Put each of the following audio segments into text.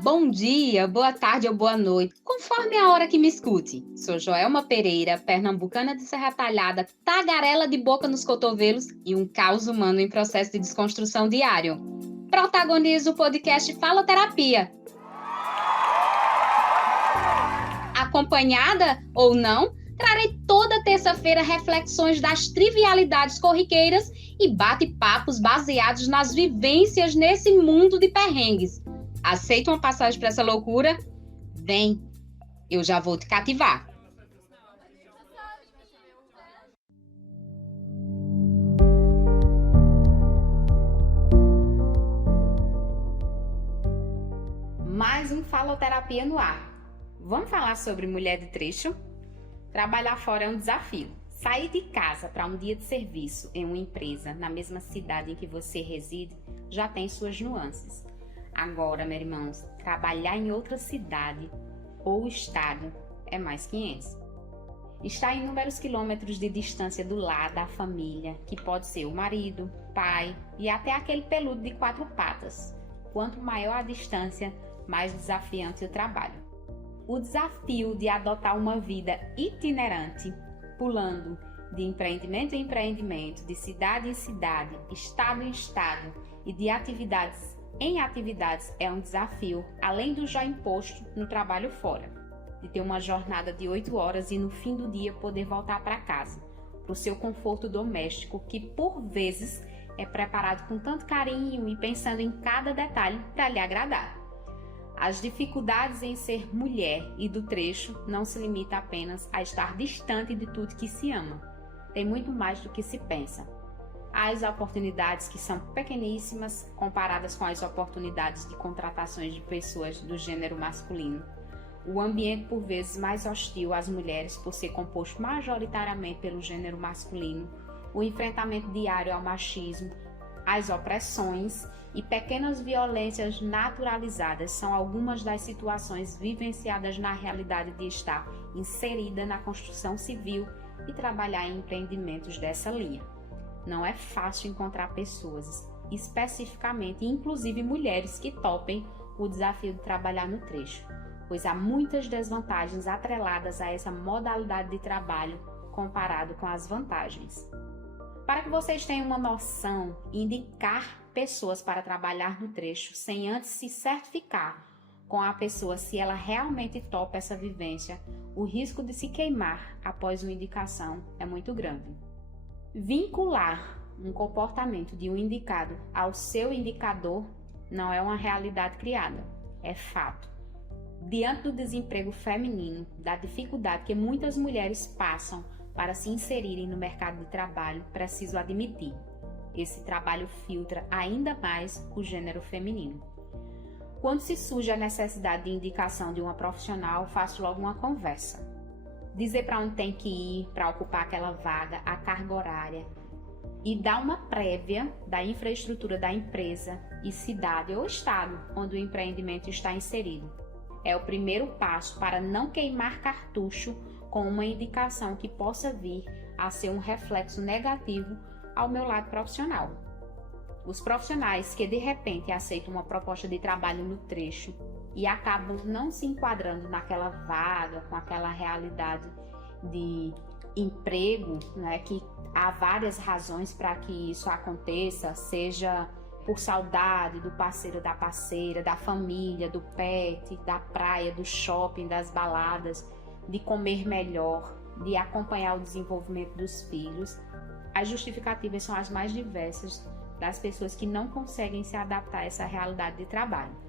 Bom dia, boa tarde ou boa noite, conforme a hora que me escute. Sou Joelma Pereira, pernambucana de Serra Talhada, tagarela de boca nos cotovelos e um caos humano em processo de desconstrução diário. Protagonizo o podcast Faloterapia. Acompanhada ou não, trarei toda terça-feira reflexões das trivialidades corriqueiras e bate-papos baseados nas vivências nesse mundo de perrengues. Aceita uma passagem para essa loucura? Vem, eu já vou te cativar. Mais um Faloterapia no ar. Vamos falar sobre mulher de trecho? Trabalhar fora é um desafio. Sair de casa para um dia de serviço em uma empresa na mesma cidade em que você reside já tem suas nuances. Agora, meus irmãos, trabalhar em outra cidade ou estado é mais 500. Está em inúmeros quilômetros de distância do lar, da família, que pode ser o marido, pai e até aquele peludo de 4 patas. Quanto maior a distância, mais desafiante o trabalho. O desafio de adotar uma vida itinerante, pulando de empreendimento em empreendimento, de cidade em cidade, estado em estado e de atividades em atividades é um desafio, além do já imposto no trabalho fora, de ter uma jornada de 8 horas e no fim do dia poder voltar para casa, para o seu conforto doméstico, que por vezes é preparado com tanto carinho e pensando em cada detalhe para lhe agradar. As dificuldades em ser mulher e do trecho não se limita apenas a estar distante de tudo que se ama. Tem muito mais do que se pensa. Há as oportunidades que são pequeníssimas comparadas com as oportunidades de contratações de pessoas do gênero masculino. O ambiente, por vezes, mais hostil às mulheres por ser composto majoritariamente pelo gênero masculino, o enfrentamento diário ao machismo, as opressões e pequenas violências naturalizadas são algumas das situações vivenciadas na realidade de estar inserida na construção civil e trabalhar em empreendimentos dessa linha. Não é fácil encontrar pessoas, especificamente, inclusive mulheres, que topem o desafio de trabalhar no trecho, pois há muitas desvantagens atreladas a essa modalidade de trabalho comparado com as vantagens. Para que vocês tenham uma noção, indicar pessoas para trabalhar no trecho sem antes se certificar com a pessoa se ela realmente topa essa vivência, o risco de se queimar após uma indicação é muito grande. Vincular um comportamento de um indicado ao seu indicador não é uma realidade criada, é fato. Diante do desemprego feminino, da dificuldade que muitas mulheres passam para se inserirem no mercado de trabalho, preciso admitir, esse trabalho filtra ainda mais o gênero feminino. Quando se surge a necessidade de indicação de uma profissional, faço logo uma conversa. Dizer para onde tem que ir para ocupar aquela vaga, a carga horária, e dar uma prévia da infraestrutura da empresa e cidade ou estado onde o empreendimento está inserido. É o primeiro passo para não queimar cartucho com uma indicação que possa vir a ser um reflexo negativo ao meu lado profissional. Os profissionais que de repente aceitam uma proposta de trabalho no trecho e acabam não se enquadrando naquela vaga, com aquela realidade de emprego, né, que há várias razões para que isso aconteça, seja por saudade do parceiro, da parceira, da família, do pet, da praia, do shopping, das baladas, de comer melhor, de acompanhar o desenvolvimento dos filhos. As justificativas são as mais diversas das pessoas que não conseguem se adaptar a essa realidade de trabalho.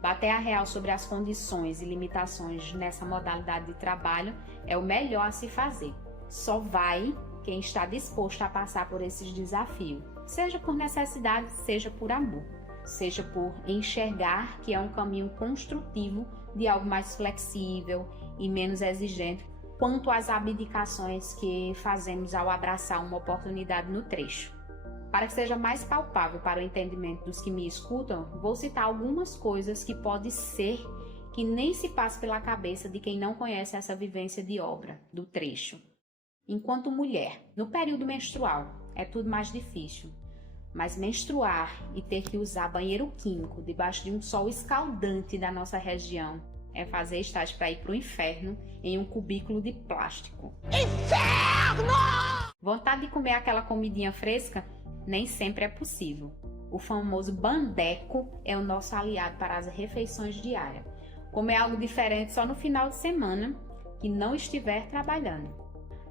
Bater a real sobre as condições e limitações nessa modalidade de trabalho é o melhor a se fazer. Só vai quem está disposto a passar por esses desafios, seja por necessidade, seja por amor, seja por enxergar que é um caminho construtivo de algo mais flexível e menos exigente quanto às abdicações que fazemos ao abraçar uma oportunidade no trecho. Para que seja mais palpável para o entendimento dos que me escutam, vou citar algumas coisas que pode ser que nem se passe pela cabeça de quem não conhece essa vivência de obra, do trecho. Enquanto mulher, no período menstrual, é tudo mais difícil. Mas menstruar e ter que usar banheiro químico debaixo de um sol escaldante da nossa região é fazer estágio para ir pro inferno em um cubículo de plástico. Inferno! Vontade de comer aquela comidinha fresca? Nem sempre é possível. O famoso bandeco é o nosso aliado para as refeições diárias. Comer algo diferente só no final de semana que não estiver trabalhando.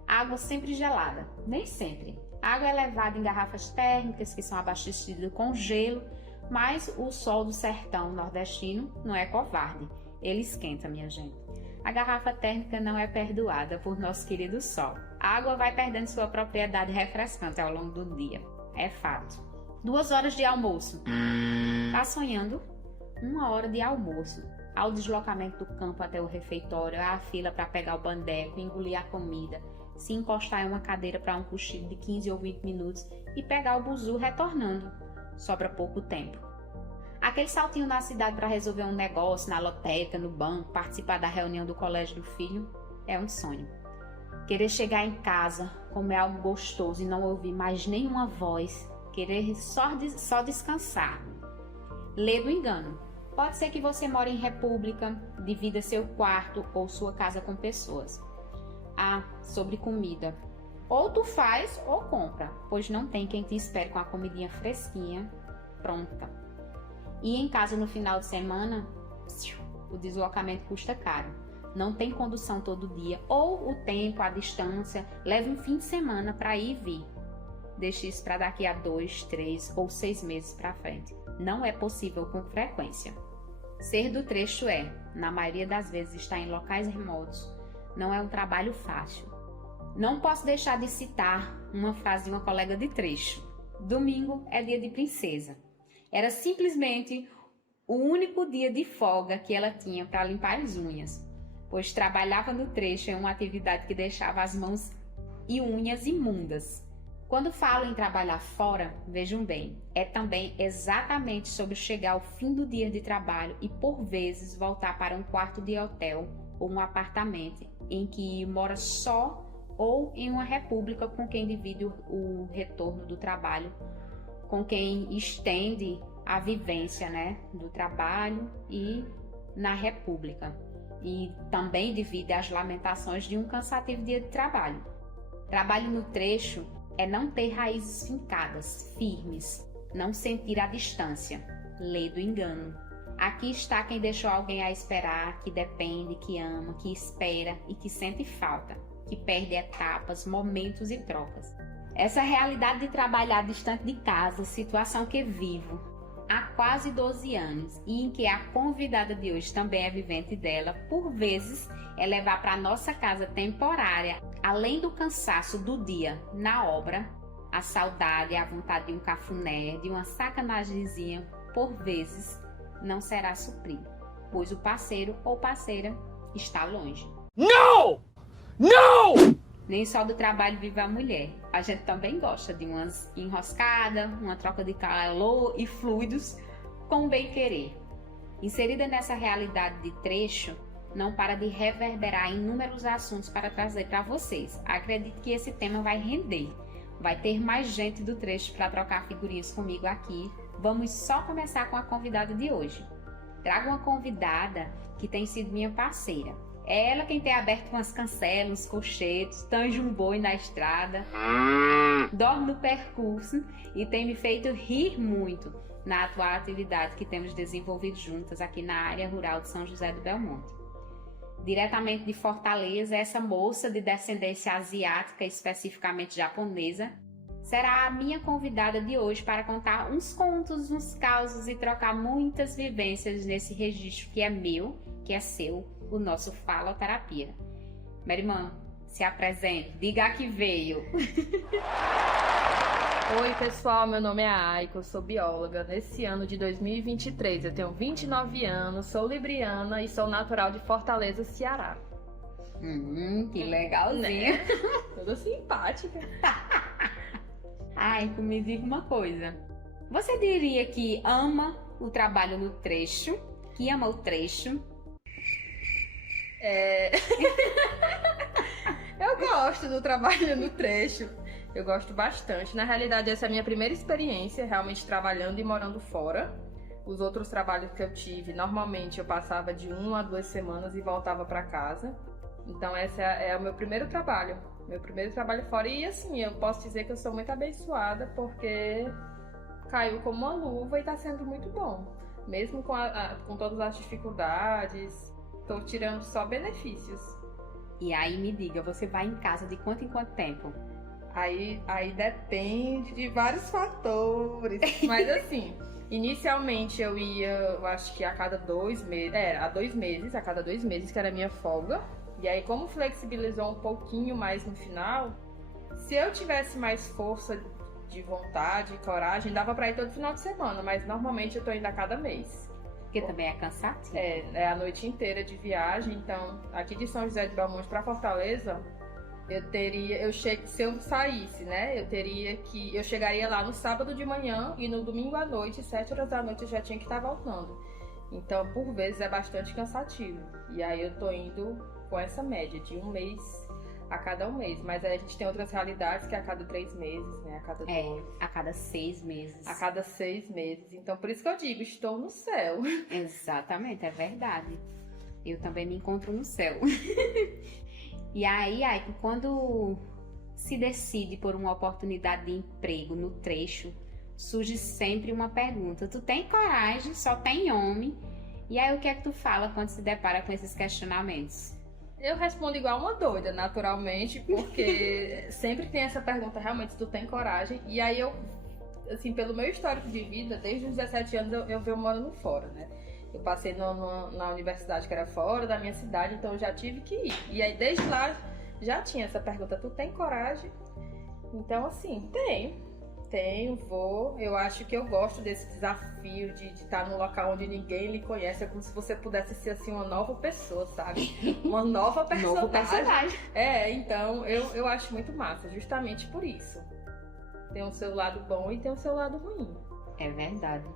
Água sempre gelada, nem sempre. A água é levada em garrafas térmicas que são abastecidas com gelo, mas o sol do sertão nordestino não é covarde. Ele esquenta, minha gente. A garrafa térmica não é perdoada por nosso querido sol. A água vai perdendo sua propriedade refrescante ao longo do dia. É fato. 2 horas de almoço. Tá sonhando? 1 hora de almoço. Ao deslocamento do campo até o refeitório, à fila para pegar o bandeco, engolir a comida, se encostar em uma cadeira para um cochilo de 15 ou 20 minutos e pegar o buzu retornando. Sobra pouco tempo. Aquele saltinho na cidade para resolver um negócio, na lotérica, no banco, participar da reunião do colégio do filho, é um sonho. Querer chegar em casa, comer algo gostoso e não ouvir mais nenhuma voz, querer só descansar. Lê do engano. Pode ser que você mora em república, divida seu quarto ou sua casa com pessoas. Ah, sobre comida. Ou tu faz ou compra, pois não tem quem te espere com a comidinha fresquinha, pronta. E em casa no final de semana, o deslocamento custa caro. Não tem condução todo dia, ou o tempo, a distância, leva um fim de semana para ir e vir. Deixe isso para daqui a 2, 3 ou 6 meses para frente. Não é possível com frequência. Ser do trecho na maioria das vezes, estar em locais remotos. Não é um trabalho fácil. Não posso deixar de citar uma frase de uma colega de trecho. Domingo é dia de princesa. Era simplesmente o único dia de folga que ela tinha para limpar as unhas, pois trabalhava no trecho em uma atividade que deixava as mãos e unhas imundas. Quando falo em trabalhar fora, vejam bem, é também exatamente sobre chegar ao fim do dia de trabalho e, por vezes, voltar para um quarto de hotel ou um apartamento em que mora só ou em uma república com quem divide o retorno do trabalho, com quem estende a vivência, do trabalho e na república. E também divide as lamentações de um cansativo dia de trabalho. Trabalho no trecho é não ter raízes fincadas, firmes, não sentir a distância. Lê do engano. Aqui está quem deixou alguém a esperar, que depende, que ama, que espera e que sente falta, que perde etapas, momentos e trocas. Essa realidade de trabalhar distante de casa, situação que vivo há quase 12 anos e em que a convidada de hoje também é vivente dela, por vezes é levar para nossa casa temporária, além do cansaço do dia na obra, a saudade, a vontade de um cafuné, de uma sacanagemzinha, por vezes não será suprido, pois o parceiro ou parceira está longe. Não! Não! Nem só do trabalho vive a mulher. A gente também gosta de umas enroscadas, uma troca de calor e fluidos com bem-querer. Inserida nessa realidade de trecho, não para de reverberar inúmeros assuntos para trazer para vocês. Acredito que esse tema vai render. Vai ter mais gente do trecho para trocar figurinhas comigo aqui. Vamos só começar com a convidada de hoje. Trago uma convidada que tem sido minha parceira. É ela quem tem aberto umas cancelas, uns colchetes, tange um boi na estrada, dorme no percurso e tem me feito rir muito na atual atividade que temos desenvolvido juntas aqui na área rural de São José do Belmonte. Diretamente de Fortaleza, essa moça de descendência asiática, especificamente japonesa, será a minha convidada de hoje para contar uns contos, uns causos e trocar muitas vivências nesse registro que é meu, que é seu, o nosso Faloterapia. Minha irmã, se apresente, diga que veio. Oi pessoal, meu nome é Aiko, eu sou bióloga. Nesse ano de 2023 eu tenho 29 anos, sou libriana e sou natural de Fortaleza, Ceará. Que legalzinha. Né? Toda simpática. Aiko, me diga uma coisa. Você diria que ama o trabalho no trecho? Que ama o trecho? Eu gosto do trabalho no trecho. Eu gosto bastante. Na realidade, essa é a minha primeira experiência realmente trabalhando e morando fora. Os outros trabalhos que eu tive, normalmente eu passava de 1 a 2 semanas e voltava para casa. Então, esse é o meu primeiro trabalho. Meu primeiro trabalho fora. E assim, eu posso dizer que eu sou muito abençoada porque caiu como uma luva e tá sendo muito bom. Mesmo com todas as dificuldades, tô tirando só benefícios. E aí me diga, você vai em casa de quanto em quanto tempo? Aí depende de vários fatores. Mas assim, inicialmente eu ia, eu acho que a cada 2 meses. A cada 2 meses, que era a minha folga. E aí, como flexibilizou um pouquinho mais no final, se eu tivesse mais força de vontade, coragem, dava pra ir todo final de semana, mas normalmente eu tô indo a cada mês. Porque também é cansativo. É a noite inteira de viagem, então aqui de São José de Belmonte pra Fortaleza, se eu saísse, né, eu chegaria lá no sábado de manhã e no domingo à noite, 7 horas da noite eu já tinha que estar voltando. Então, por vezes é bastante cansativo. E aí eu tô indo com essa média de 1 mês a cada 1 mês. Mas aí a gente tem outras realidades que é a cada 3 meses, né? A cada 2. A cada 6 meses. A cada 6 meses. Então, por isso que eu digo, estou no céu. Exatamente, é verdade. Eu também me encontro no céu. E aí, quando se decide por uma oportunidade de emprego no trecho, surge sempre uma pergunta. Tu tem coragem? Só tem homem? E aí, o que é que tu fala quando se depara com esses questionamentos? Eu respondo igual uma doida, naturalmente, porque sempre tem essa pergunta, realmente, se tu tem coragem. E aí eu, assim, pelo meu histórico de vida, desde os 17 anos eu venho morando fora, né? Eu passei na universidade que era fora da minha cidade, então eu já tive que ir. E aí desde lá já tinha essa pergunta, tu tem coragem? Então assim, tenho, vou. Eu acho que eu gosto desse desafio de estar num local onde ninguém lhe conhece. É como se você pudesse ser assim uma nova pessoa, sabe? Uma nova personagem. Novo personagem. Então eu acho muito massa, justamente por isso. Tem o seu lado bom e tem o seu lado ruim. É verdade.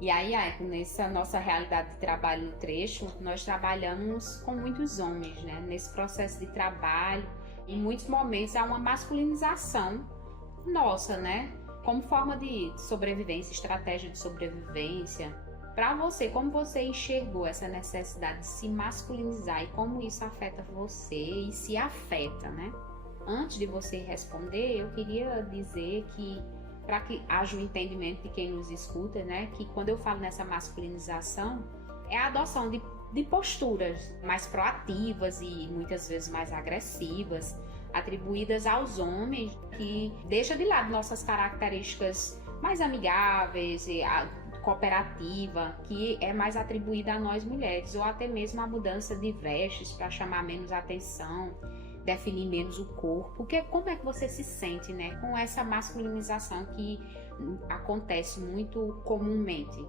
E aí, nessa nossa realidade de trabalho no trecho, nós trabalhamos com muitos homens, né? Nesse processo de trabalho, em muitos momentos há uma masculinização nossa, né? Como forma de sobrevivência, estratégia de sobrevivência. Para você, como você enxergou essa necessidade de se masculinizar e como isso afeta você e se afeta, né? Antes de você responder, eu queria dizer que, para que haja um entendimento de quem nos escuta, né? Que quando eu falo nessa masculinização, é a adoção de posturas mais proativas e muitas vezes mais agressivas, atribuídas aos homens, que deixa de lado nossas características mais amigáveis e a cooperativa, que é mais atribuída a nós mulheres, ou até mesmo a mudança de vestes para chamar menos atenção, definir menos o corpo. Porque como é que você se sente, né, com essa masculinização que acontece muito comumente?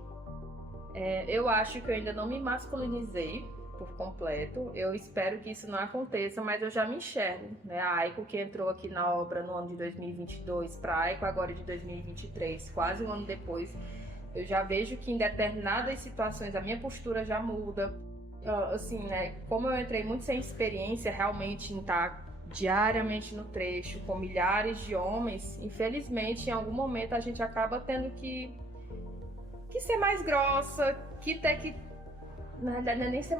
Eu acho que eu ainda não me masculinizei por completo. Eu espero que isso não aconteça, mas eu já me enxergo, né? A Aiko, que entrou aqui na obra no ano de 2022 para a Aiko agora de 2023, quase um ano depois, eu já vejo que em determinadas situações a minha postura já muda. Assim, né? Como eu entrei muito sem experiência realmente em estar diariamente no trecho com milhares de homens, infelizmente em algum momento a gente acaba tendo que ser mais grossa, que ter que, na verdade, não é nem ser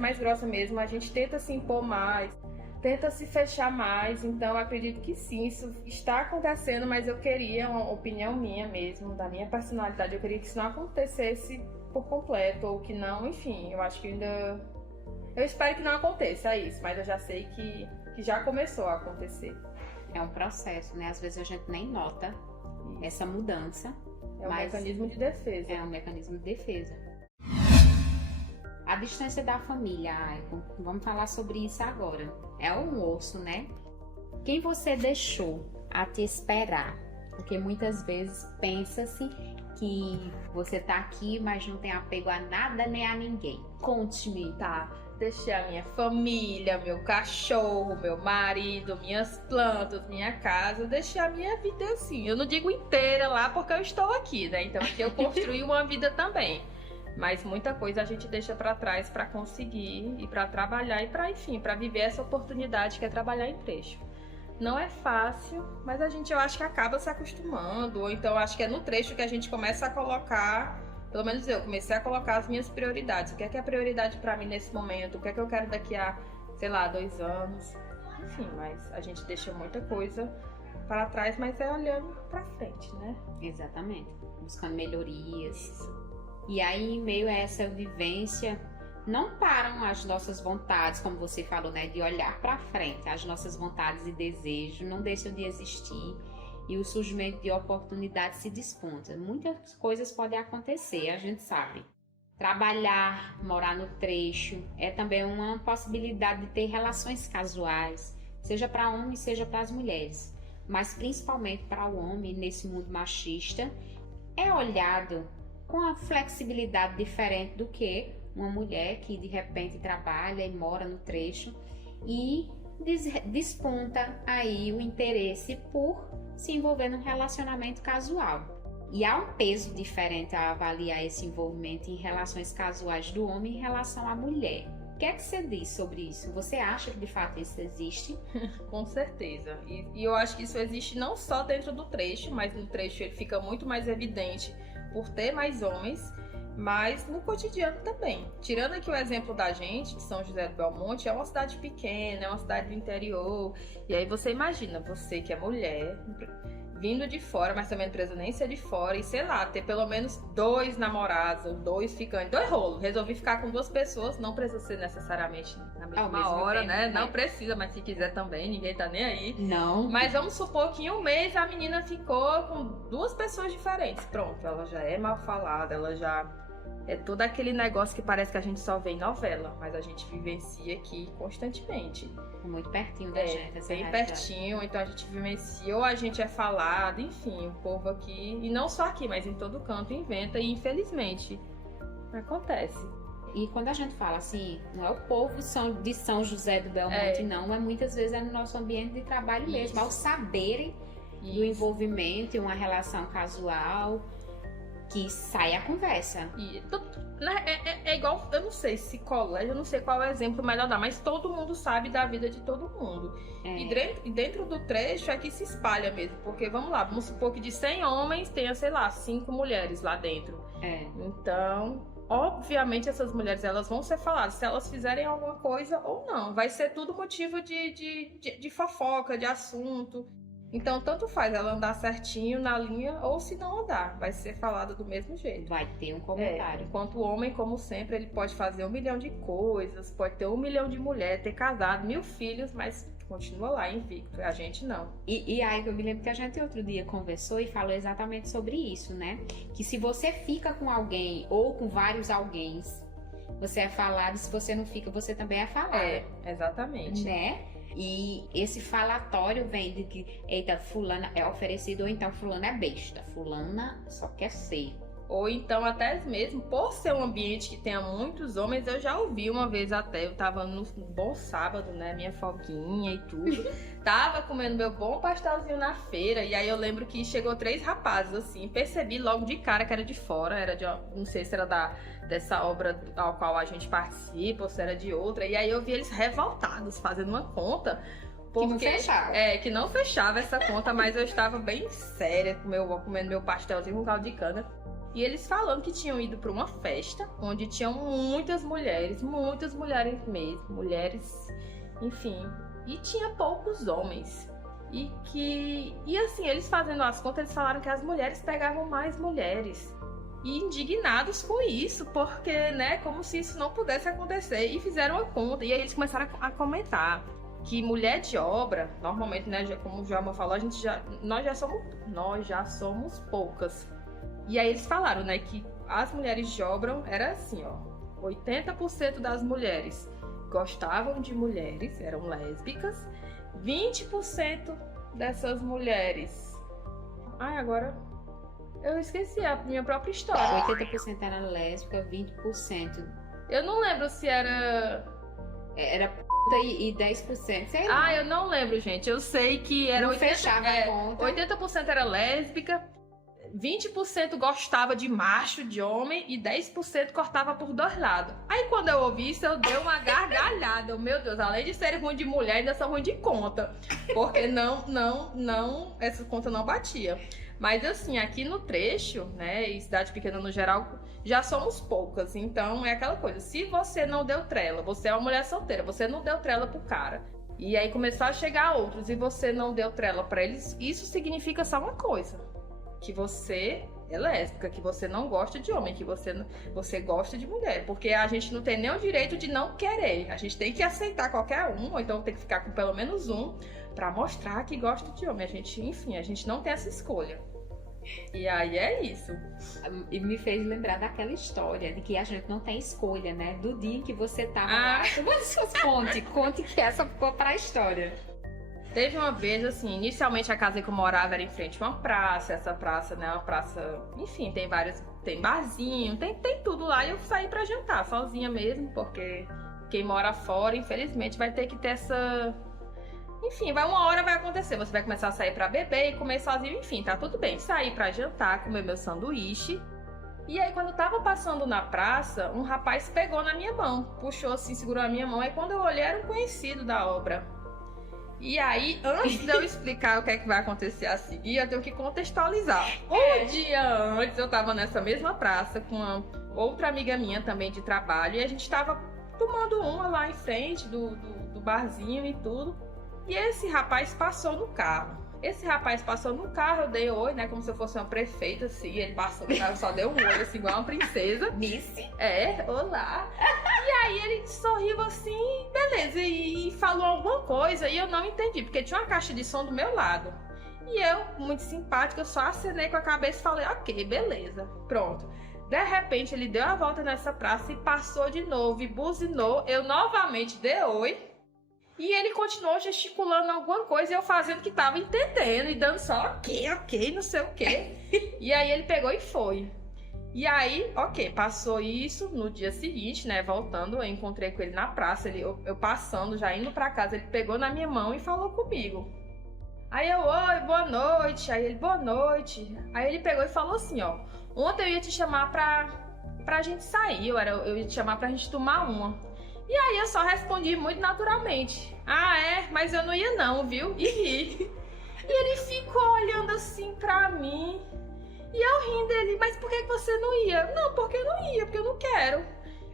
mais grossa mesmo. A gente tenta se impor mais, tenta se fechar mais. Então eu acredito que sim, isso está acontecendo, mas eu queria, uma opinião minha mesmo, da minha personalidade, eu queria que isso não acontecesse por completo, ou que não, enfim, eu acho que ainda... Eu espero que não aconteça isso, mas eu já sei que já começou a acontecer. É um processo, né? Às vezes a gente nem nota essa mudança. É um mecanismo de defesa. É um mecanismo de defesa. A distância da família, Aiko, vamos falar sobre isso agora. É um osso, né? Quem você deixou a te esperar? Porque muitas vezes pensa-se que você tá aqui, mas não tem apego a nada nem a ninguém. Conte-me. Tá, deixei a minha família, meu cachorro, meu marido, minhas plantas, minha casa. Eu deixei a minha vida assim. Eu não digo inteira lá porque eu estou aqui, né? Então aqui eu construí uma vida também. Mas muita coisa a gente deixa para trás para conseguir e para trabalhar e para, enfim, para viver essa oportunidade que é trabalhar em trecho. Não é fácil, mas eu acho que acaba se acostumando. Ou então acho que é no trecho que a gente começa a colocar, pelo menos eu comecei a colocar as minhas prioridades. O que é prioridade pra mim nesse momento? O que é que eu quero daqui a, sei lá, 2 anos? Enfim, mas a gente deixa muita coisa para trás, mas é olhando pra frente, né? Exatamente. Buscando melhorias. E aí, em meio a essa vivência, não param as nossas vontades, como você falou, né? De olhar pra frente. As nossas vontades e desejos não deixam de existir. E o surgimento de oportunidades se desponta. Muitas coisas podem acontecer, a gente sabe. Trabalhar, morar no trecho, é também uma possibilidade de ter relações casuais, seja para homens, seja para as mulheres. Mas principalmente para o homem, nesse mundo machista, é olhado com a flexibilidade diferente do que uma mulher que de repente trabalha e mora no trecho e desponta aí o interesse por se envolver num relacionamento casual. E há um peso diferente a avaliar esse envolvimento em relações casuais do homem em relação à mulher. O que é que você diz sobre isso? Você acha que de fato isso existe? Com certeza. E eu acho que isso existe não só dentro do trecho, mas no trecho ele fica muito mais evidente por ter mais homens, mas no cotidiano também. Tirando aqui o exemplo da gente, de São José do Belmonte, é uma cidade pequena, é uma cidade do interior. E aí você imagina, você que é mulher, vindo de fora, mas também não precisa nem ser de fora, e sei lá, ter pelo menos 2 namorados, ou 2 ficantes, 2 rolos. Resolvi ficar com 2 pessoas, não precisa ser necessariamente na mesma hora, né? Não precisa, mas se quiser também, ninguém tá nem aí. Não. Mas vamos supor que em um mês a menina ficou com 2 pessoas diferentes. Pronto, ela já é mal falada, ela já é todo aquele negócio que parece que a gente só vê em novela, mas a gente vivencia aqui constantemente. Muito pertinho da gente. Bem pertinho, então a gente vivencia, ou a gente é falado, enfim, o povo aqui, e não só aqui, mas em todo canto inventa, e infelizmente acontece. E quando a gente fala assim, não é o povo de São José do Belmonte, não, é muitas vezes é no nosso ambiente de trabalho mesmo, ao saberem do envolvimento e uma relação casual que sai a conversa. É igual, eu não sei se colégio, eu não sei qual é o exemplo melhor dar, mas todo mundo sabe da vida de todo mundo. E dentro do trecho é que se espalha mesmo, porque vamos lá, vamos supor que de 100 homens tenha, sei lá, 5 mulheres lá dentro. Então, obviamente essas mulheres elas vão ser faladas se elas fizerem alguma coisa ou não. Vai ser tudo motivo de fofoca, de assunto. Então, tanto faz ela andar certinho na linha ou se não andar, vai ser falada do mesmo jeito. Vai ter um comentário. Enquanto o homem, como sempre, ele pode fazer 1 milhão de coisas, pode ter 1 milhão de mulheres, ter casado, 1000 filhos, mas continua lá invicto. A gente não. E aí eu me lembro que a gente outro dia conversou e falou exatamente sobre isso, né? Que se você fica com alguém ou com vários alguéns, você é falado, se você não fica, você também é falado. Exatamente. Né? E esse falatório vem de que, eita, fulana é oferecido, ou então fulana é besta, fulana só quer ser. Ou então até mesmo, por ser um ambiente que tenha muitos homens, eu já ouvi uma vez até, eu tava no bom sábado, né, minha folguinha e tudo, tava comendo meu bom pastelzinho na feira, e aí eu lembro que chegou 3 rapazes, assim, percebi logo de cara que era de fora, era de, não sei se era dessa obra ao qual a gente participa, ou se era de outra, e aí eu vi eles revoltados, fazendo uma conta, porque, que não fechava. Que não fechava essa conta, mas eu estava bem séria, comendo meu pastelzinho com caldo de cana. E eles falando que tinham ido para uma festa onde tinham muitas mulheres mesmo, mulheres, enfim, e tinha poucos homens. E assim, eles fazendo as contas, eles falaram que as mulheres pegavam mais mulheres. E indignados com isso, porque, né, como se isso não pudesse acontecer. E fizeram a conta, e aí eles começaram a comentar que mulher de obra, normalmente, né, como o Joelma falou, nós já somos poucas. E aí eles falaram, né, que as mulheres de obra era assim, ó, 80% das mulheres gostavam de mulheres, eram lésbicas, 20% dessas mulheres... Ai, agora eu esqueci a minha própria história. 80% era lésbica, 20%... Eu não lembro se era puta e 10%, sei lá. Ah, eu não lembro, gente, eu sei que era não fechava a conta. 80% era lésbica, 20% gostava de macho, de homem, e 10% cortava por dois lados. Aí quando eu ouvi isso, eu dei uma gargalhada. Meu Deus, além de ser ruim de mulher, ainda sou ruim de conta. Porque essa conta não batia. Mas assim, aqui no Trecho, né, e cidade pequena no geral, já somos poucas. Então é aquela coisa, se você não deu trela, você é uma mulher solteira, você não deu trela pro cara, e aí começou a chegar outros e você não deu trela pra eles, isso significa só uma coisa, que você é lésbica, que você não gosta de homem, que você gosta de mulher. Porque a gente não tem nem o direito de não querer, a gente tem que aceitar qualquer um, ou então tem que ficar com pelo menos um, pra mostrar que gosta de homem. A gente não tem essa escolha. E aí é isso. E me fez lembrar daquela história de que a gente não tem escolha, né? Do dia em que você tava lá. Conte que essa ficou pra história. Teve uma vez, assim, inicialmente a casa que eu morava era em frente a uma praça. Essa praça, né, uma praça, enfim, tem barzinho, tem tudo lá. E eu saí pra jantar, sozinha mesmo, porque quem mora fora, infelizmente, vai ter que ter essa... Enfim, uma hora vai acontecer, você vai começar a sair pra beber e comer sozinho, enfim, tá tudo bem. Saí pra jantar, comer meu sanduíche. E aí, quando eu tava passando na praça, um rapaz pegou na minha mão, puxou assim, segurou a minha mão. Aí quando eu olhei, era um conhecido da obra. E aí, antes de eu explicar o que é que vai acontecer a seguir, eu tenho que contextualizar. Um dia antes, eu tava nessa mesma praça com uma outra amiga minha também de trabalho, e a gente tava tomando uma lá em frente do barzinho e tudo. E esse rapaz passou no carro. Eu dei oi, né? Como se eu fosse uma prefeita, assim. Ele passou no carro, só deu um oi, assim, igual uma princesa. Missy. Olá. E aí ele sorriu assim, beleza. E falou alguma coisa e eu não entendi, porque tinha uma caixa de som do meu lado. E eu, muito simpática, eu só acenei com a cabeça e falei, ok, beleza. Pronto. De repente, ele deu a volta nessa praça e passou de novo e buzinou. Eu novamente dei oi. E ele continuou gesticulando alguma coisa e eu fazendo que tava entendendo e dando só ok, não sei o quê. E aí ele pegou e foi. E aí, ok, passou isso. No dia seguinte, né, voltando, eu encontrei com ele na praça. Eu passando, já indo pra casa, ele pegou na minha mão e falou comigo. Aí eu, oi, boa noite. Aí ele, boa noite. Aí ele pegou e falou assim, ó, ontem eu ia te chamar pra gente sair, eu ia te chamar pra gente tomar uma. E aí eu só respondi muito naturalmente. Ah, é? Mas eu não ia não, viu? E ri. E ele ficou olhando assim pra mim. E eu rindo dele, mas por que você não ia? Não, porque eu não ia, porque eu não quero.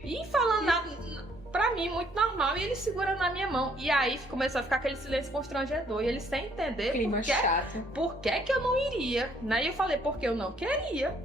E falando pra mim, muito normal. E ele segurando na minha mão. E aí começou a ficar aquele silêncio constrangedor. E ele sem entender chato. Por que eu não iria. Né? E eu falei, porque eu não queria.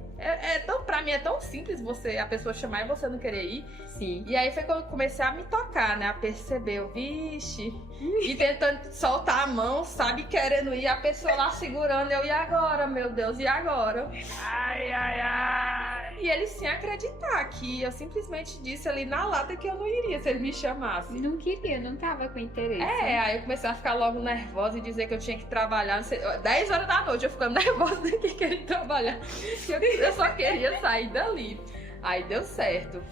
Pra mim é tão simples a pessoa chamar e você não querer ir. Sim. E aí foi quando eu comecei a me tocar, né? A perceber, vixe. E tentando soltar a mão, sabe? Querendo ir. A pessoa lá segurando. Eu, e agora, meu Deus? E agora? Ai, ai, ai. E ele sem acreditar que eu simplesmente disse ali na lata que eu não iria se ele me chamasse. Não queria, não tava com interesse. Aí eu comecei a ficar logo nervosa e dizer que eu tinha que trabalhar. 10 horas da noite eu ficando nervosa de que queria trabalhar. Eu só queria sair dali. Aí deu certo.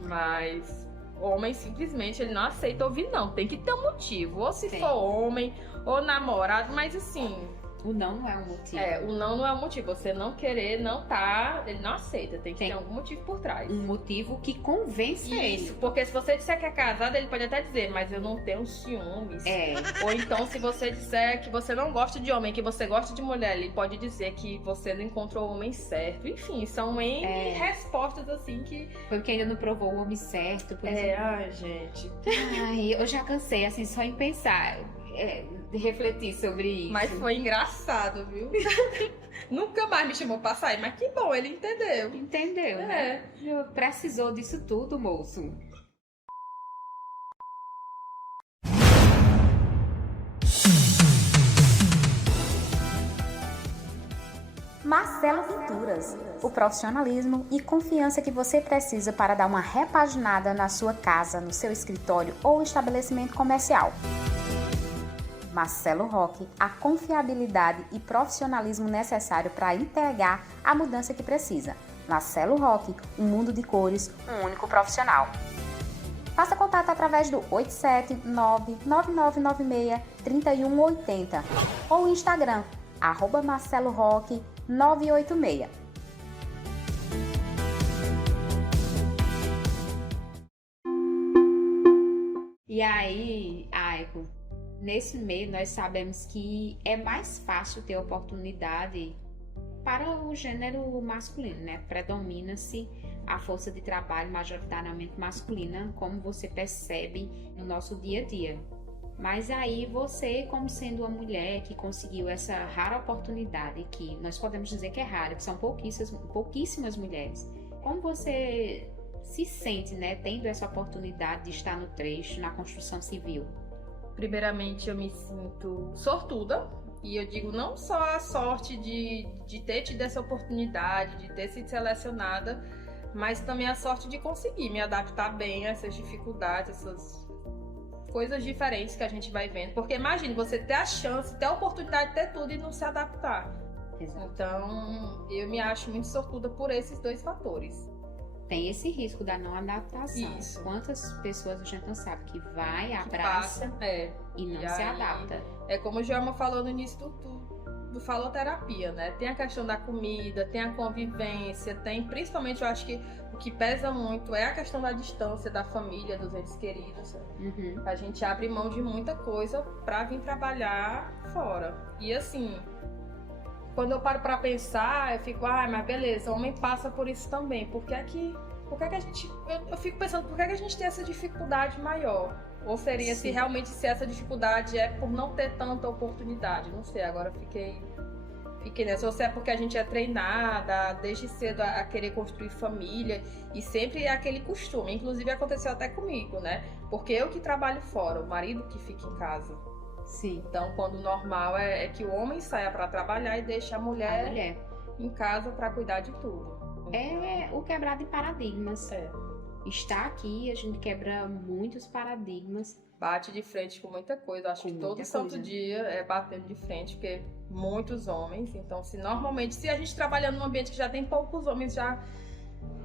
Mas o homem simplesmente ele não aceita ouvir não. Tem que ter um motivo. Ou se for homem, ou namorado, mas assim... O não é um motivo. O não é um motivo. Você não querer, não tá... Ele não aceita. Tem que ter algum motivo por trás. Um motivo que convence ele. Isso, porque se você disser que é casado, ele pode até dizer, mas eu não tenho ciúmes. Ou então, se você disser que você não gosta de homem, que você gosta de mulher, ele pode dizer que você não encontrou o homem certo. Enfim, são N respostas assim que... Foi porque ainda não provou o homem certo. Ai, gente. Ai, eu já cansei, assim, só em pensar... de refletir sobre isso. Mas foi engraçado, viu? Nunca mais me chamou pra sair, mas que bom, ele entendeu. Entendeu, né? Precisou disso tudo, moço. Marcelo Pinturas, o profissionalismo e confiança que você precisa para dar uma repaginada na sua casa, no seu escritório ou estabelecimento comercial. Marcelo Roque, a confiabilidade e profissionalismo necessário para entregar a mudança que precisa. Marcelo Roque, um mundo de cores, um único profissional. Faça contato através do 879-9996-3180 ou Instagram, @Marcelo Roque 986. E aí, Aiko, nesse meio nós sabemos que é mais fácil ter oportunidade para o gênero masculino, né? Predomina-se a força de trabalho majoritariamente masculina, como você percebe no nosso dia a dia. Mas aí você, como sendo uma mulher que conseguiu essa rara oportunidade, que nós podemos dizer que é rara, que são pouquíssimas mulheres, como você se sente, né, tendo essa oportunidade de estar no trecho, na construção civil? Primeiramente, eu me sinto sortuda. E eu digo não só a sorte de ter tido essa oportunidade, de ter sido selecionada, mas também a sorte de conseguir me adaptar bem a essas dificuldades, essas coisas diferentes que a gente vai vendo. Porque imagine você ter a chance, ter a oportunidade de ter tudo e não se adaptar. Exato. Então, eu me acho muito sortuda por esses dois fatores. Tem esse risco da não adaptação. Isso. Quantas pessoas a gente não sabe que vai, abraça e não se adapta. É como o Joelma falou no início do faloterapia, né? Tem a questão da comida, tem a convivência, tem principalmente, eu acho que o que pesa muito é a questão da distância da família, dos entes queridos. Uhum. A gente abre mão de muita coisa pra vir trabalhar fora. E assim, quando eu paro pra pensar, eu fico, mas beleza, o homem passa por isso também. Por que a gente... Eu fico pensando, por que a gente tem essa dificuldade maior? Ou seria se realmente se essa dificuldade é por não ter tanta oportunidade? Não sei, agora fiquei nessa. Ou se é porque a gente é treinada desde cedo a querer construir família e sempre é aquele costume. Inclusive aconteceu até comigo, né? Porque eu que trabalho fora, o marido que fica em casa. Sim. Então, quando o normal é que o homem saia para trabalhar e deixe a mulher em casa para cuidar de tudo. É o quebrar de paradigmas. É. Está aqui, a gente quebra muitos paradigmas. Bate de frente com muita coisa. Acho que todo santo dia é batendo de frente, porque muitos homens. Então, se a gente trabalhando num ambiente que já tem poucos homens, já,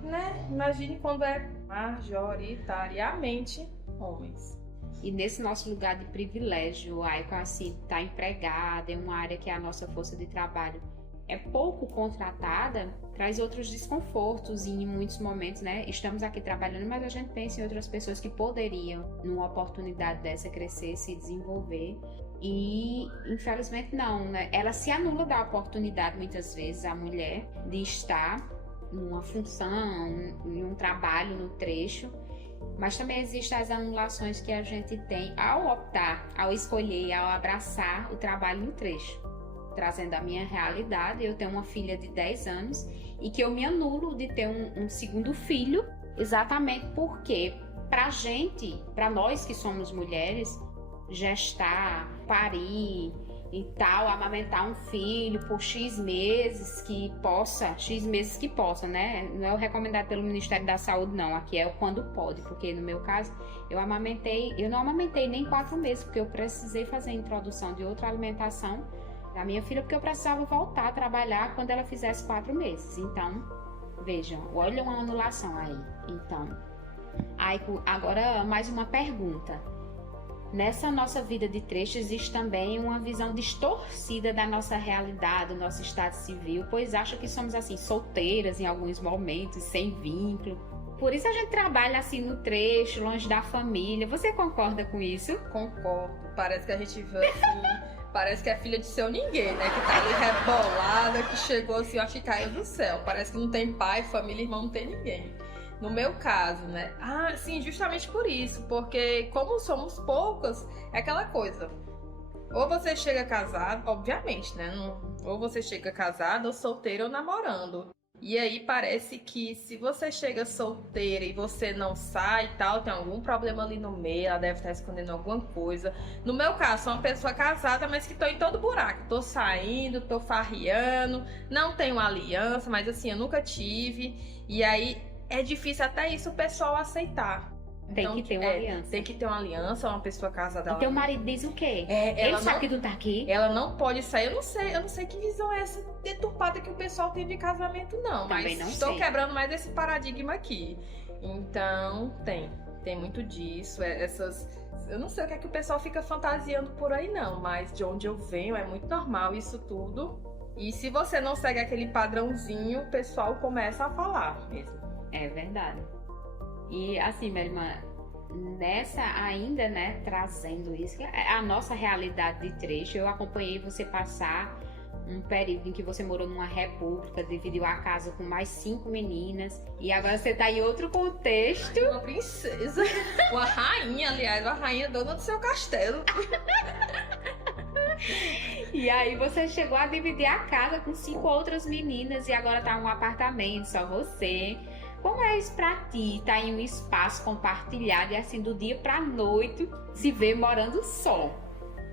né? Imagine quando é majoritariamente homens. E nesse nosso lugar de privilégio, Aiko, assim, tá empregada, é uma área que a nossa força de trabalho é pouco contratada, traz outros desconfortos e em muitos momentos, né, estamos aqui trabalhando, mas a gente pensa em outras pessoas que poderiam, numa oportunidade dessa, crescer, se desenvolver e infelizmente não, né, ela se anula da oportunidade muitas vezes, a mulher, de estar numa função, em um trabalho no trecho, mas também existem as anulações que a gente tem ao optar, ao escolher, ao abraçar o trabalho no trecho. Trazendo a minha realidade, eu tenho uma filha de 10 anos e que eu me anulo de ter um segundo filho, exatamente porque para nós que somos mulheres, gestar, parir e tal, amamentar um filho por X meses que possa, né? Não é o recomendado pelo Ministério da Saúde, não. Aqui é o quando pode, porque no meu caso, eu não amamentei nem 4 meses, porque eu precisei fazer a introdução de outra alimentação da minha filha, porque eu precisava voltar a trabalhar quando ela fizesse 4 meses. Então, vejam, olha uma anulação aí. Então, Aiko, agora mais uma pergunta. Nessa nossa vida de trecho existe também uma visão distorcida da nossa realidade, do nosso estado civil, pois acha que somos assim, solteiras em alguns momentos, sem vínculo. Por isso a gente trabalha assim no trecho, longe da família. Você concorda com isso? Concordo. Parece que a gente vê assim... Parece que é filha de seu ninguém, né? Que tá ali rebolada, que chegou assim, acho que caiu do céu. Parece que não tem pai, família, irmão, não tem ninguém. No meu caso, né? Sim, justamente por isso. Porque como somos poucas, é aquela coisa. Ou você chega casado, obviamente, né? Ou você chega casado, ou solteiro, ou namorando. E aí parece que se você chega solteira e você não sai e tal, tem algum problema ali no meio, ela deve estar escondendo alguma coisa. No meu caso, sou uma pessoa casada, mas que tô em todo buraco. Tô saindo, tô farriando, não tenho aliança, mas assim, eu nunca tive. E aí é difícil até isso o pessoal aceitar. Tem que ter uma aliança. Tem que ter uma aliança, uma pessoa casada. E teu marido diz o quê? Ele sabe que tu tá aqui? Ela não pode sair. Eu não sei que visão é essa deturpada que o pessoal tem de casamento, não. Também mas não estou sei. quebrando mais esse paradigma aqui. Então, tem muito disso. Eu não sei o que é que o pessoal fica fantasiando por aí, não. Mas de onde eu venho é muito normal isso tudo. E se você não segue aquele padrãozinho, o pessoal começa a falar mesmo. É verdade. E assim, minha irmã, nessa ainda, né, trazendo isso, a nossa realidade de trecho, eu acompanhei você passar um período em que você morou numa república, dividiu a casa com mais 5 meninas, e agora você tá em outro contexto. Uma princesa, uma rainha, aliás, uma rainha dona do seu castelo. E aí você chegou a dividir a casa com 5 outras meninas e agora tá em um apartamento, só você. Como é isso pra ti, tá em um espaço compartilhado e assim do dia pra noite se ver morando só?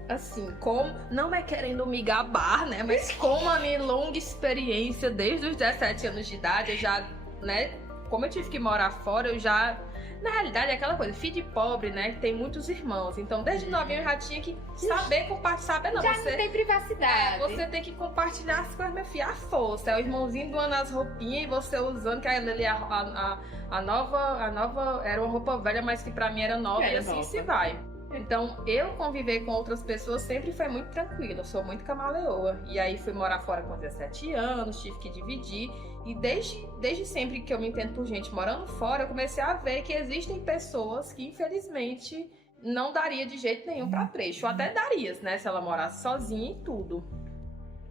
Assim, como, não é querendo me gabar, né, mas com a minha longa experiência desde os 17 anos de idade, eu já, né, como eu tive que morar fora, eu já, na realidade é aquela coisa, filho de pobre, né, tem muitos irmãos, então desde novinho eu já tinha que saber compartilhar, não, Já você... não tem privacidade. Você tem que compartilhar as coisas, minha filha, a força. É o irmãozinho doando as roupinhas e você usando, que ali a nova era uma roupa velha, mas que pra mim era nova, Era e assim nova. se vai. Então, eu conviver com outras pessoas sempre foi muito tranquilo, eu sou muito camaleoa. E aí fui morar fora com 17 anos, tive que dividir. E desde sempre que eu me entendo por gente morando fora, eu comecei a ver que existem pessoas que, infelizmente, não daria de jeito nenhum pra trecho. Ou até daria, né, se ela morasse sozinha e tudo.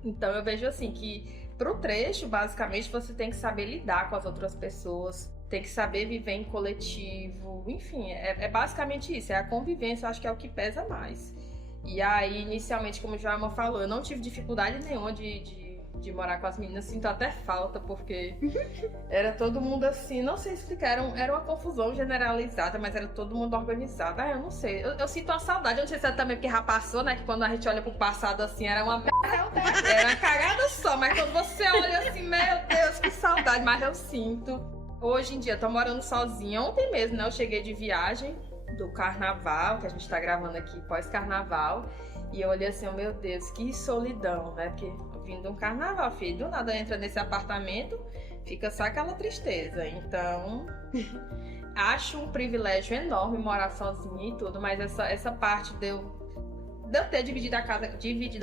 Então eu vejo assim que pro trecho, basicamente, você tem que saber lidar com as outras pessoas, tem que saber viver em coletivo, enfim, é basicamente isso, é a convivência, eu acho que é o que pesa mais. E aí, inicialmente, como o Joelma falou, eu não tive dificuldade nenhuma de morar com as meninas, sinto até falta, porque era todo mundo assim, não sei explicar, era uma confusão generalizada, mas era todo mundo organizado. Eu não sei, eu sinto uma saudade, eu não sei se é também porque já passou, né, que quando a gente olha pro passado assim, era uma cagada só, mas quando você olha assim, meu Deus, que saudade, mas eu sinto. Hoje em dia, tô morando sozinha, ontem mesmo, né, eu cheguei de viagem do carnaval, que a gente tá gravando aqui pós-carnaval, e eu olhei assim, oh, meu Deus, que solidão, né, porque vindo de um carnaval, filho, do nada entra nesse apartamento, fica só aquela tristeza. Então, acho um privilégio enorme morar sozinha e tudo, mas essa parte de eu ter dividido a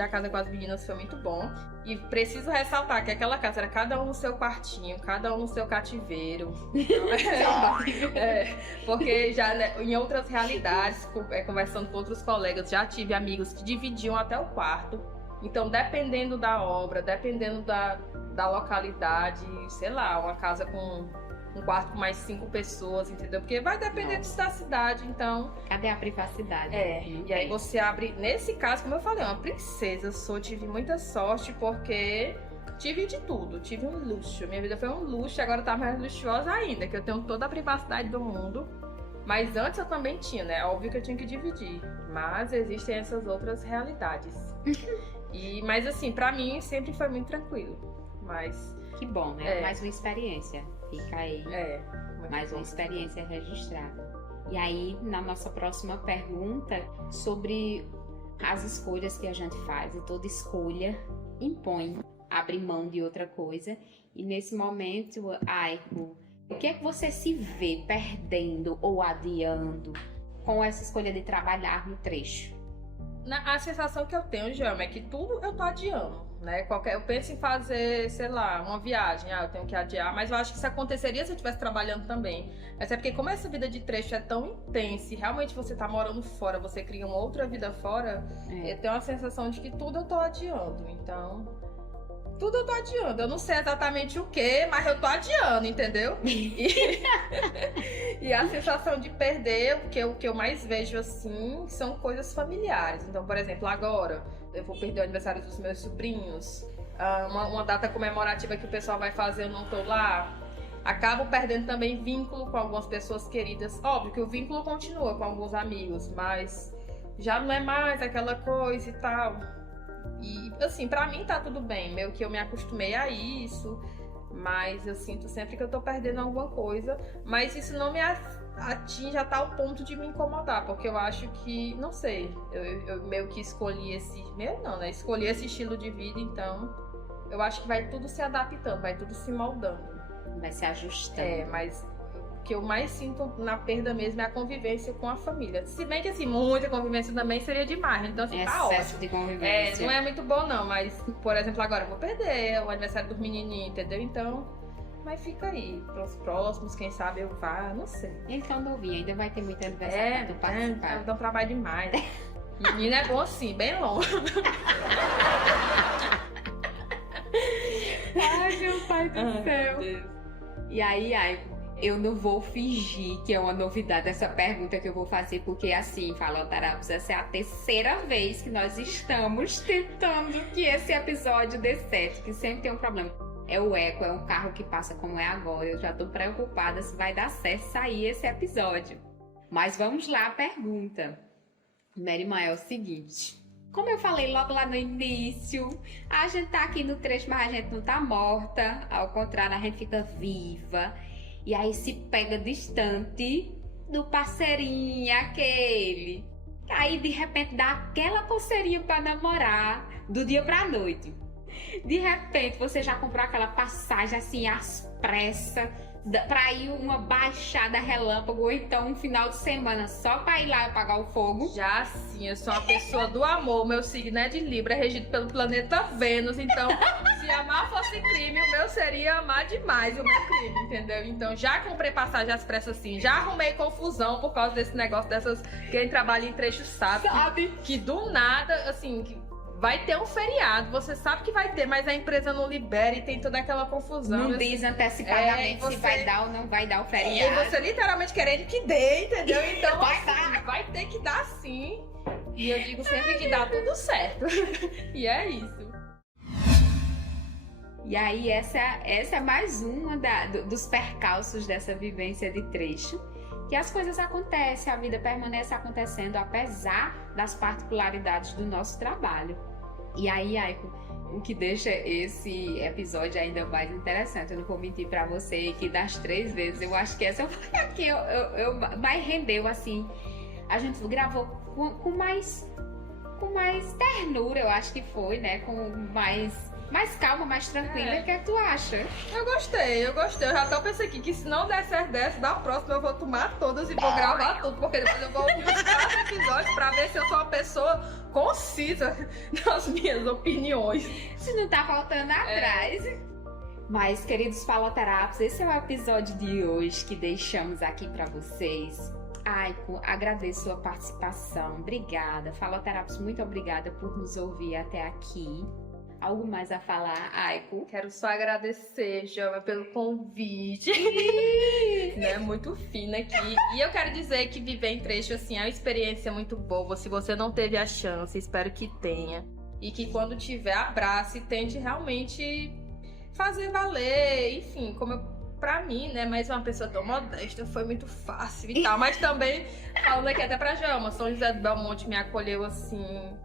casa com as meninas foi muito bom. E preciso ressaltar que aquela casa era cada um no seu quartinho, cada um no seu cativeiro. Porque já, né, em outras realidades, conversando com outros colegas, já tive amigos que dividiam até o quarto. Então, dependendo da obra, dependendo da localidade, sei lá, uma casa com um quarto com mais 5 pessoas, entendeu? Porque vai depender da cidade, então... Cadê a privacidade? E aí você abre... Nesse caso, como eu falei, uma princesa, tive muita sorte, porque tive de tudo, tive um luxo. Minha vida foi um luxo, agora tá mais luxuosa ainda, que eu tenho toda a privacidade do mundo. Mas antes eu também tinha, né? Óbvio que eu tinha que dividir. Mas existem essas outras realidades. Mas assim, pra mim sempre foi muito tranquilo. Mas... Que bom, né? Mais uma experiência. Fica aí. Mais uma bom. experiência registrada. E aí, na nossa próxima pergunta, sobre as escolhas que a gente faz. E toda escolha impõe abrir mão de outra coisa. E nesse momento, Aiko, o que é que você se vê perdendo ou adiando com essa escolha de trabalhar no trecho? A sensação que eu tenho, Joelma, é que tudo eu tô adiando, né? Eu penso em fazer, sei lá, uma viagem, eu tenho que adiar, mas eu acho que isso aconteceria se eu estivesse trabalhando também. Mas é porque como essa vida de trecho é tão intensa e realmente você tá morando fora, você cria uma outra vida fora, eu tenho a sensação de que tudo eu tô adiando, então... Tudo eu tô adiando, eu não sei exatamente o que, mas eu tô adiando, entendeu? E a sensação de perder, o que eu mais vejo assim, são coisas familiares. Então, por exemplo, agora eu vou perder o aniversário dos meus sobrinhos, uma data comemorativa que o pessoal vai fazer, eu não tô lá. Acabo perdendo também vínculo com algumas pessoas queridas. Óbvio que o vínculo continua com alguns amigos, mas já não é mais aquela coisa e tal. E, assim, pra mim tá tudo bem, meio que eu me acostumei a isso, mas eu sinto sempre que eu tô perdendo alguma coisa, mas isso não me atinge a tal ponto de me incomodar, porque eu acho que, não sei, eu meio que escolhi escolhi esse estilo de vida, então eu acho que vai tudo se adaptando, vai tudo se moldando. Vai se ajustando. Mas que eu mais sinto na perda mesmo é a convivência com a família. Se bem que, assim, muita convivência também seria demais. Então, assim, tá ótimo. Excesso de convivência. Não é muito bom, não. Mas, por exemplo, agora eu vou perder o aniversário dos menininhos, entendeu? Então, mas fica aí. Pros próximos, quem sabe eu vá, não sei. Então, novinha, ainda vai ter muito aniversário pra tu participar. Dá um trabalho demais. Menina é bom assim, bem longe. Ai, meu pai do céu. E aí, eu não vou fingir que é uma novidade essa pergunta que eu vou fazer, porque assim, Faloterápicos, essa é a terceira vez que nós estamos tentando que esse episódio dê certo, que sempre tem um problema. É o eco, é um carro que passa como é agora. Eu já tô preocupada se vai dar certo sair esse episódio. Mas vamos lá, a pergunta. Neriman, é o seguinte. Como eu falei logo lá no início, a gente tá aqui no trecho, mas a gente não tá morta. Ao contrário, a gente fica viva. E aí se pega distante do parceirinho, aquele. Aí de repente dá aquela pulseirinha pra namorar do dia pra noite. De repente você já comprou aquela passagem assim às pressas pra ir uma baixada relâmpago ou então um final de semana só pra ir lá apagar o fogo. Já sim, eu sou uma pessoa do amor. Meu signo é de Libra, regido pelo planeta Vênus. Então, se amar fosse crime, o meu seria amar demais o meu crime, entendeu? Então, já comprei passagem às pressas assim, já arrumei confusão por causa desse negócio dessas... Quem trabalha em trecho sabe que do nada, assim... Vai ter um feriado, você sabe que vai ter, mas a empresa não libera e tem toda aquela confusão. Não diz antecipadamente se vai dar ou não vai dar o feriado. E você literalmente querendo que dê, entendeu? Então, vai ter que dar sim. E eu digo sempre que dá tudo certo. E é isso. E aí, essa é mais uma dos percalços dessa vivência de trecho. Que as coisas acontecem, a vida permanece acontecendo apesar das particularidades do nosso trabalho. E aí, Aiko, o que deixa esse episódio ainda mais interessante, eu não vou mentir pra você que das 3 vezes, eu acho que essa foi a que eu mais rendeu, assim. A gente gravou com mais ternura, eu acho que foi, né? Com mais calma, mais tranquila. O que é que tu acha? Eu gostei. Eu já tô pensando aqui que se não der certo da próxima eu vou tomar todas e vou gravar tudo, porque depois eu vou ouvir os 4 episódios pra ver se eu sou uma pessoa concisa nas minhas opiniões. Se não tá faltando atrás. Mas, queridos faloterápicos, esse é o episódio de hoje que deixamos aqui pra vocês. Aiko, agradeço sua participação. Obrigada. Faloterápicos, muito obrigada por nos ouvir até aqui. Algo mais a falar, Aiko? Quero só agradecer, Jama, pelo convite. Né? Muito fina aqui. E eu quero dizer que viver em trecho, assim, é uma experiência muito boa. Se você não teve a chance, espero que tenha. E que quando tiver, abrace e tente realmente fazer valer. Enfim, pra mim, né, mais uma pessoa tão modesta, foi muito fácil e tal. Mas também, falando aqui até pra Jama, São José do Belmonte me acolheu, assim...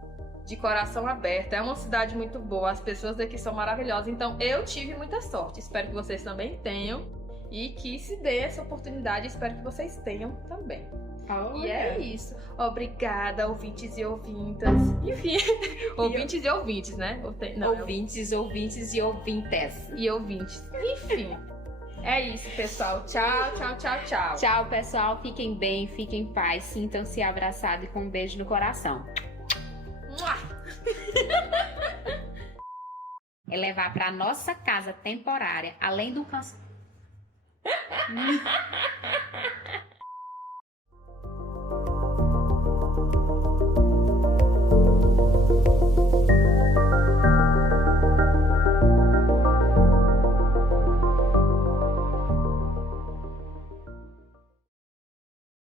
de coração aberto, é uma cidade muito boa, as pessoas daqui são maravilhosas, então eu tive muita sorte, espero que vocês também tenham e que se dê essa oportunidade, espero que vocês tenham também. E é isso, obrigada ouvintes e ouvintas, enfim, ouvintes e ouvintes, né? Ouvintes e ouvintes. E ouvintes, enfim. É isso, pessoal. Tchau, tchau, tchau, tchau. Tchau, pessoal, fiquem bem, fiquem em paz, sintam-se abraçados e com um beijo no coração. É levar para nossa casa temporária, além do cansaço.